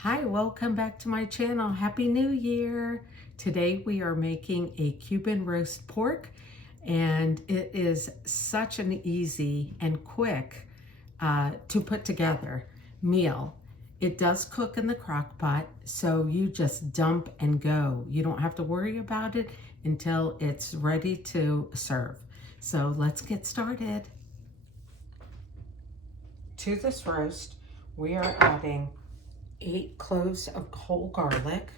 Hi, welcome back to my channel. Happy New Year. Today we are making a Cuban roast pork, and it is such an easy and quick to put together meal. It does cook in the crock pot, so you just dump and go. You don't have to worry about it until it's ready to serve. So let's get started. To this roast, we are adding 8 cloves of whole garlic.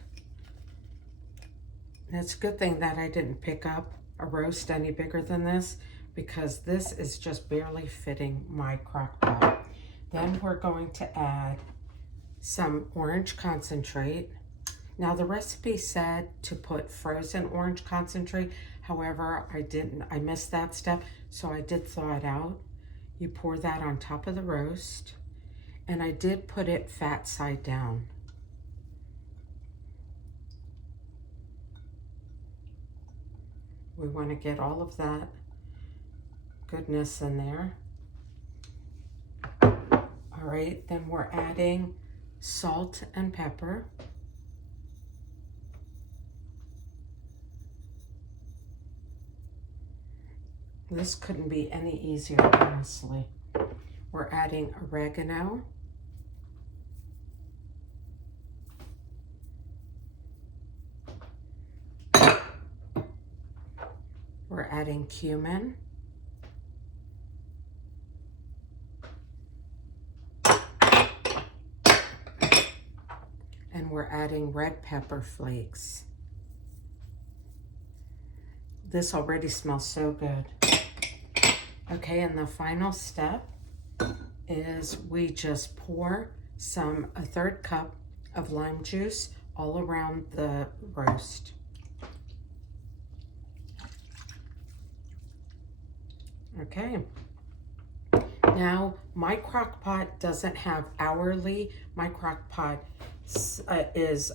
And it's a good thing that I didn't pick up a roast any bigger than this, because this is just barely fitting my crock pot. Then we're going to add some orange concentrate. Now the recipe said to put frozen orange concentrate. However, I missed that step, so I did thaw it out. You pour that on top of the roast. And I did put it fat side down. We want to get all of that goodness in there. All right, then we're adding salt and pepper. This couldn't be any easier, honestly. We're adding oregano. We're adding cumin. And we're adding red pepper flakes. This already smells so good. Okay, and the final step is we just pour a third cup of lime juice all around the roast. Okay. Now, my crock pot doesn't have hourly. My crock pot is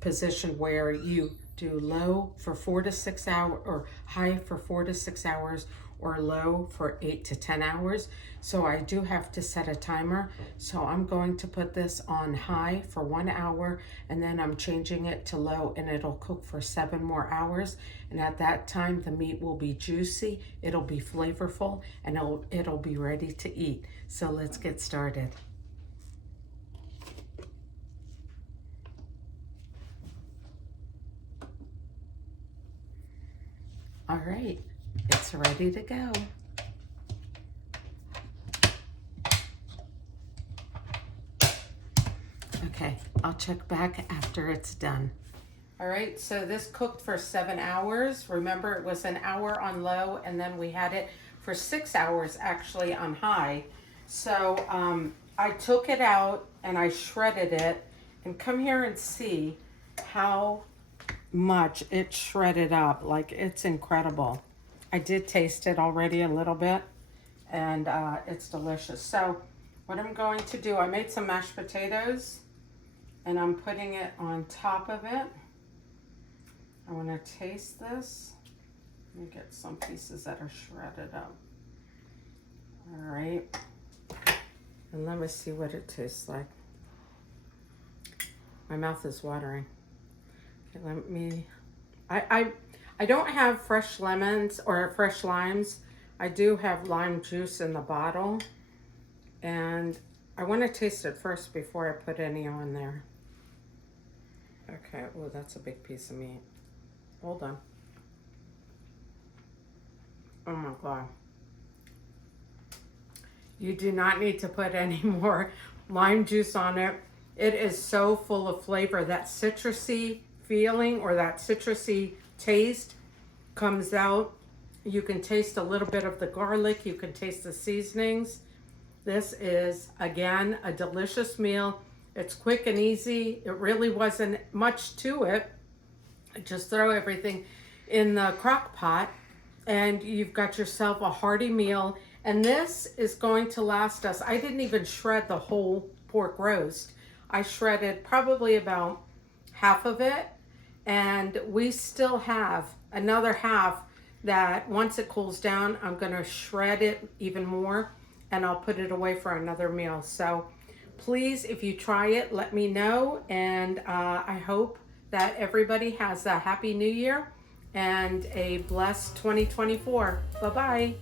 positioned where you do low for 4 to 6 hours, or high for 4 to 6 hours, or low for 8 to 10 hours. So I do have to set a timer. So I'm going to put this on high for 1 hour, and then I'm changing it to low, and it'll cook for 7 more hours. And at that time, the meat will be juicy, it'll be flavorful, and it'll be ready to eat. So let's get started. All right, it's ready to go. Okay, I'll check back after it's done. All right, so this cooked for 7 hours. Remember, it was an hour on low, and then we had it for 6 hours actually on high. So I took it out and I shredded it, and come here and see how much it shredded up. Like, it's incredible. I did taste it already a little bit, and it's delicious. So what I'm going to do, I made some mashed potatoes, and I'm putting it on top of it. I want to taste this. Let me get some pieces that are shredded up. All right, and let me see what it tastes like. My mouth is watering. Okay, let me, I don't have fresh lemons or fresh limes. I do have lime juice in the bottle, and I want to taste it first before I put any on there. Okay, oh, that's a big piece of meat. Hold on. Oh my God. You do not need to put any more lime juice on it. It is so full of flavor. That citrusy feeling, or that citrusy taste, comes out. You can taste a little bit of the garlic. You can taste the seasonings. This is, again, a delicious meal. It's quick and easy. It really wasn't much to it. Just throw everything in the crock pot, and you've got yourself a hearty meal. And this is going to last us. I didn't even shred the whole pork roast. I shredded probably about half of it, and we still have another half that once it cools down, I'm going to shred it even more, and I'll put it away for another meal. So Please, if you try it, let me know. And I hope that everybody has a happy new year and a blessed 2024. Bye-bye.